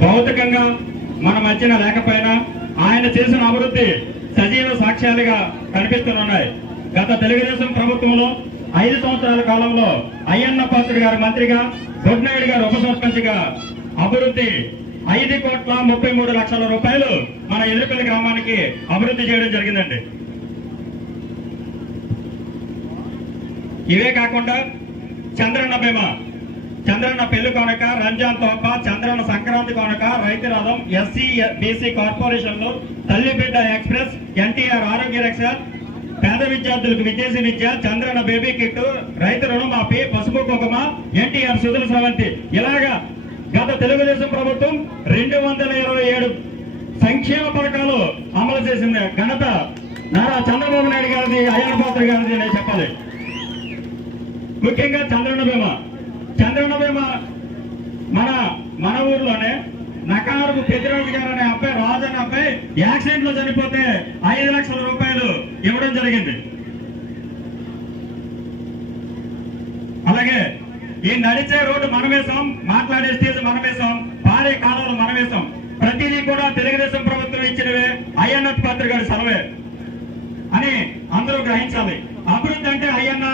భౌతికంగా మన మధ్యన లేకపోయినా ఆయన చేసిన అభివృద్ధి సజీవ సాక్ష్యాలుగా కనిపిస్తున్నాయి. గత తెలుగుదేశం ప్రభుత్వంలో 5 సంవత్సరాల కాలంలో అయ్యన్న పాత్రుడు గారు మంత్రిగా, దొడ్నాయుడు గారు ఉప సర్పంచ్గా అభివృద్ధి 5,33,00,000 రూపాయలు మన ఎదురుపల్లి గ్రామానికి అభివృద్ధి చేయడం జరిగిందండి. ఇవే కాకుండా చంద్రన్న బీమా, చంద్రన్న పెళ్లి కొనక, రంజాన్ తోప, చంద్రన్న సంక్రాంతి కొనక, రైతు రథం, ఎస్సీ బీసీ కార్పొరేషన్లు, తల్లి బిడ్డ ఎక్స్ప్రెస్, ఎన్టీఆర్ ఆరోగ్య రక్ష, పేద విద్యార్థులకు విదేశీ విద్య, చంద్రన్న బేబీ కిట్, రైతు రుణమాఫీ, పసుపు కుంకుమ, ఎన్టీఆర్ సుధుల స్రవంతి, ఇలాగా గత తెలుగుదేశం ప్రభుత్వం 227 సంక్షేమ పథకాలు అమలు చేసిన ఘనత నారా చంద్రబాబు నాయుడు గారిది, అయ్యన్న పాత్రుడు గారిది నేను చెప్పాలి. ముఖ్యంగా చంద్రన్న బీమా మన ఊర్లోనే నకారు పెద్దిరాజు గారు అనే అబ్బాయి, రాజు అనే అబ్బాయి యాక్సిడెంట్ లో చనిపోతే 5 లక్షల రూపాయలు ఇవ్వడం జరిగింది. అలాగే ఈ నడిచే రోడ్డు మనమేసాం, మాట్లాడే స్టేజ్ మనమేసాం, పారే కాలంలో మనమేసాం. ప్రతిదీ కూడా తెలుగుదేశం ప్రభుత్వం ఇచ్చినవే, అయ్యన్న పాత్రుడు గారి సెలవే అని అందరూ గ్రహించాలి. అభివృద్ధి అంటే అయ్యన్న,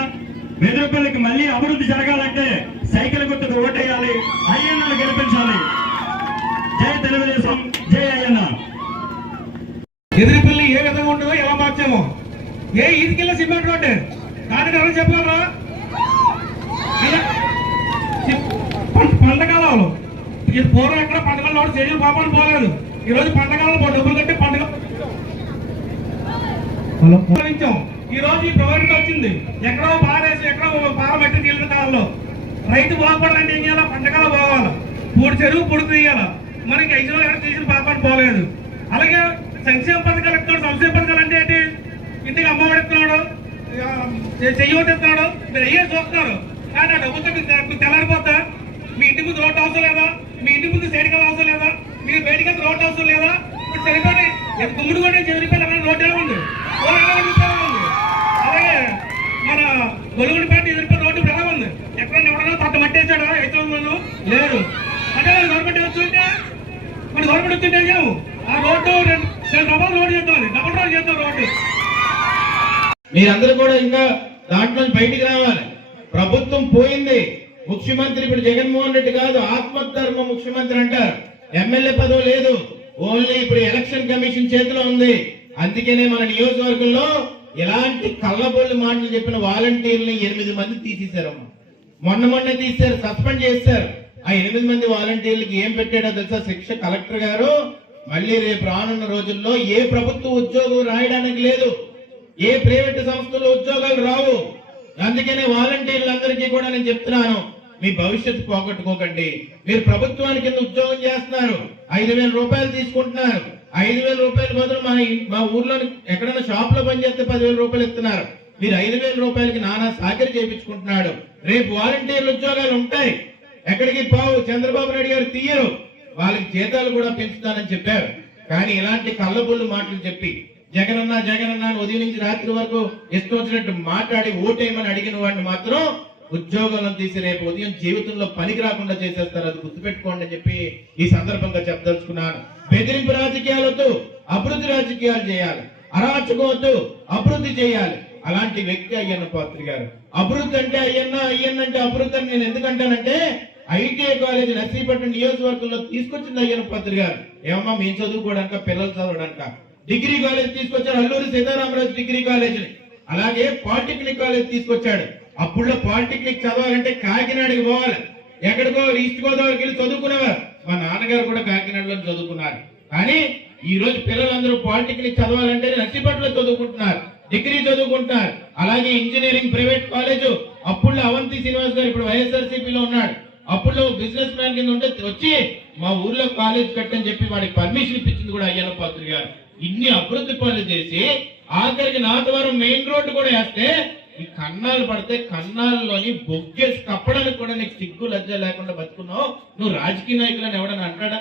వెదురుపల్లికి మళ్ళీ అభివృద్ధి జరగాలంటే సైకిల్ గుర్తుకు ఓటేయాలి, అయ్యన్నను గెలిపించాలి. జై తెలుగుదేశం, జై అయ్యన్న. ఎదురుపల్లి ఏ విధంగా ఉంటుందో ఎలా మార్చామో, ఏ ఈదికెళ్ళ సిమెంట్ రోడ్డు దానికి ఎవరు చెప్పగలరా? పండగలు పూర్వం ఎక్కడ పండగల్లో చేతులు పాపని పోలేదు. ఈ రోజు పండగల్లో డబ్బులు కట్టి పండుగ ఈ రోజు ఈ ప్రభుత్వం వచ్చింది. ఎక్కడో పారేసి ఎక్కడో పారబెట్టి తీళ్ళ కాలంలో రైతు బాగుపడాలంటే ఏం చేయాలా? పండగలు పోవాలి, పూడి చెరువు పొడి తీయాలా. మనకి 5 రోజులు ఎక్కడ తీసిన పాపని పోలేదు. అలాగే సంక్షేమ పథకాలు ఇస్తున్నాడు. సంక్షేమ పథకాలు అంటే ఏంటి? ఇంటికి అమ్మఒడి ఇస్తున్నాడు, చెయ్యొట్టి ఇస్తున్నాడు, మీరు అయ్యే చూస్తున్నారు. కానీ ఆ డబ్బుతో మీకు తెల్లారిపోతా? మీ ఇంటి ముందు రోడ్డు అవసరం లేదా? మీ ఇంటి ముందు సైడ్కి అవసరం లేదా? మీకు బయటకి రోడ్డు అవసరం లేదా? ఇప్పుడు సరిపోయి గుమ్మిడి కూడా చెదిరిపోయి రోడ్డు ఎలా ఉంది? ఉంది. అలాగే మన గొలుగుడిపేట ఎదురుపై రోడ్డు ఇప్పుడు ఎలా ఉంది? ఎక్కడన్నా ఎవడన్నా పట్ట మట్టేసాడా? 5 రోజులు లేదు అంటే గవర్నమెంట్ వస్తుంటే మన గవర్నమెంట్ వస్తుంటే ఆ రోడ్డు 2 డబల్ రోడ్డు చేద్దాం, డబల్ రోడ్డు చేద్దాం రోడ్డు. మీరందరూ కూడా ఇంకా దాంట్లో బయటికి రావాలి. ప్రభుత్వం పోయింది. ముఖ్యమంత్రి ఇప్పుడు జగన్మోహన్ రెడ్డి కాదు, ఆత్మధర్మ ముఖ్యమంత్రి అంటారు. ఎమ్మెల్యే పదవి లేదు, ఓన్లీ ఇప్పుడు ఎలక్షన్ కమిషన్ చేతిలో ఉంది. అందుకనే మన నియోజకవర్గంలో ఎలాంటి కళ్ళబొల్లి మాటలు చెప్పిన వాలంటీర్ని 8 మంది తీసేశారమ్మా. మొన్నే తీశారు, సస్పెండ్ చేశారు. ఆ 8 మంది వాలంటీర్లకి ఏం పెట్టాడో తెలుసా? శిక్ష కలెక్టర్ గారు మళ్ళీ రేపు రానున్న రోజుల్లో ఏ ప్రభుత్వ ఉద్యోగం రాయడానికి లేదు, ఏ ప్రైవేటు సంస్థలో ఉద్యోగాలు రావు. అందుకనే వాలంటీర్లందరికీ కూడా నేను చెప్తున్నాను, మీ భవిష్యత్తు పోగొట్టుకోకండి. మీరు ప్రభుత్వానికి కింద ఉద్యోగం చేస్తున్నారు, 5,000 రూపాయలు తీసుకుంటున్నారు. 5,000 రూపాయల బదులు మా ఊర్లో ఎక్కడైనా షాప్ లో పనిచేస్తే 10,000 రూపాయలు ఇస్తున్నారు. మీరు 5,000 రూపాయలకి నానా సాకరి చేయించుకుంటున్నాడు. రేపు వాలంటీర్ల ఉద్యోగాలు ఉంటాయి, ఎక్కడికి పోవు. చంద్రబాబు నాయుడు గారు తీయరు, వాళ్ళకి జీతాలు కూడా పెంచుతానని చెప్పారు. కానీ ఇలాంటి కళ్ళబొల్లు మాటలు చెప్పి జగనన్న అని ఉదయం నుంచి రాత్రి వరకు ఇష్టం వచ్చినట్టు మాట్లాడి ఓటేయమని అడిగిన వాడిని మాత్రం ఉద్యోగాలను తీసి రేపు ఉదయం జీవితంలో పనికి రాకుండా చేసేస్తారు. అది గుర్తుపెట్టుకోండి అని చెప్పి ఈ సందర్భంగా చెప్పదలుచుకున్నాను. బెదిరింపు రాజకీయాలతో అభివృద్ధి రాజకీయాలు చేయాలి, అరాచకవద్దు, అభివృద్ధి చేయాలి. అలాంటి వ్యక్తి అయ్యన్న పాత్రుడు గారు. అభివృద్ధి అంటే అయ్యన్న అంటే అభివృద్ధి అని నేను ఎందుకంటానంటే, ఐటీఐ కాలేజ్ నర్సీపట్నం నియోజకవర్గంలో తీసుకొచ్చింది అయ్యన్న పాత్రుడు గారు. ఏమమ్మా మేము చదువుకోవడానిక, పిల్లలు చదవడానిక? డిగ్రీ కాలేజ్ తీసుకొచ్చాడు, అల్లూరి సీతారామరాజు డిగ్రీ కాలేజీని. అలాగే పాలిటెక్నిక్ కాలేజ్ తీసుకొచ్చాడు. అప్పుడులో పాలిటెక్నిక్ చదవాలంటే కాకినాడకి పోవాలి, ఎక్కడికో ఈస్ట్ గోదావరికి వెళ్ళి చదువుకునేవారు. మా నాన్నగారు కూడా కాకినాడలో చదువుకున్నారు. కానీ ఈ రోజు పిల్లలందరూ పాలిటెక్నిక్ చదవాలంటే నర్సీపట్నంలో చదువుకుంటున్నారు, డిగ్రీ చదువుకుంటున్నారు. అలాగే ఇంజనీరింగ్ ప్రైవేట్ కాలేజ్ అప్పుడులో అవంతి శ్రీనివాస్ గారు ఇప్పుడు వైఎస్ఆర్సీపీలో ఉన్నాడు. అప్పుడులో బిజినెస్ మ్యాన్ కింద ఉంటే వచ్చి మా ఊర్లో కాలేజ్ కట్టని చెప్పి వాడికి పర్మిషన్ ఇప్పించింది కూడా అయ్యన్న పాత్రుడు గారు. ఇన్ని అభివృద్ధి పనులు చేసి ఆఖరికి నాతవరం మెయిన్ రోడ్డు కూడా వేస్తే ఈ కన్నాలు పడితే కన్నాల్లోని బొగ్గేసి కప్పడానికి కూడా నీకు సిగ్గు లజ్జ లేకుండా బతుకున్నావు. నువ్వు రాజకీయ నాయకులని ఎవడని అంటాడా?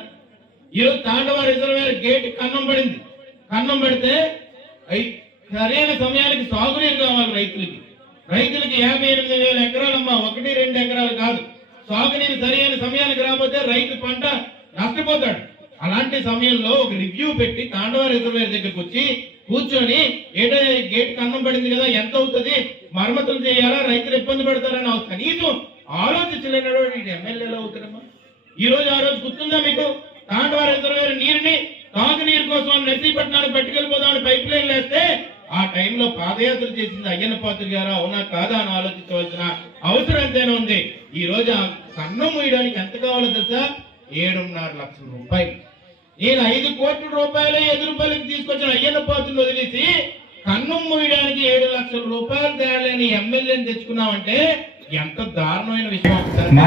ఈరోజు తాండవ రిజర్వేర్ గేట్ కన్నం పడింది. కన్నం పడితే సరైన సమయానికి సాగునీరు కావాలి రైతులకి. 58,000 ఎకరాలమ్మా, 1-2 ఎకరాలు కాదు. సాగునీరు సరైన సమయానికి రాకపోతే రైతు పంట నష్టపోతాడు. అలాంటి సమయంలో ఒక రివ్యూ పెట్టి తాండవ రిజర్వేర్ దగ్గరికి వచ్చి కూర్చొని ఏటో గేట్ కన్నం పడింది కదా, ఎంత అవుతుంది, మరమ్మతులు చేయాలా, రైతులు ఇబ్బంది పడతారని కనీసం ఆలోచించలేనాడు వీడు ఎమ్మెల్యేలో అవుతాడమ్మా. ఈ రోజు ఆ రోజు గుర్తుందా మీకు? తాండవ రిజర్వేర్ నీరుని తాగునీరు కోసం నర్సీపట్నానికి పట్టుకెళ్ళిపోదామని పైప్ లైన్ వేస్తే ఆ టైంలో పాదయాత్ర చేసింది అయ్యన్న పాత్రుడు గారు, అవునా కాదా అని ఆలోచించవలసిన అవసరం ఎంతైనా ఉంది. ఈ రోజు ఆ కన్నం మూయడానికి ఎంత కావాలో తెలుసా? 7.5 లక్షల రూపాయలు. నేను 5 కోట్ల రూపాయలు 5 రూపాయలకి తీసుకొచ్చిన అయ్యన్న పాత్రుడు వదిలేసి కన్నం మూయడానికి 7 లక్షల రూపాయలు తేలేని ఎమ్మెల్యేని తెచ్చుకున్నామంటే ఎంత దారుణమైన విషయం.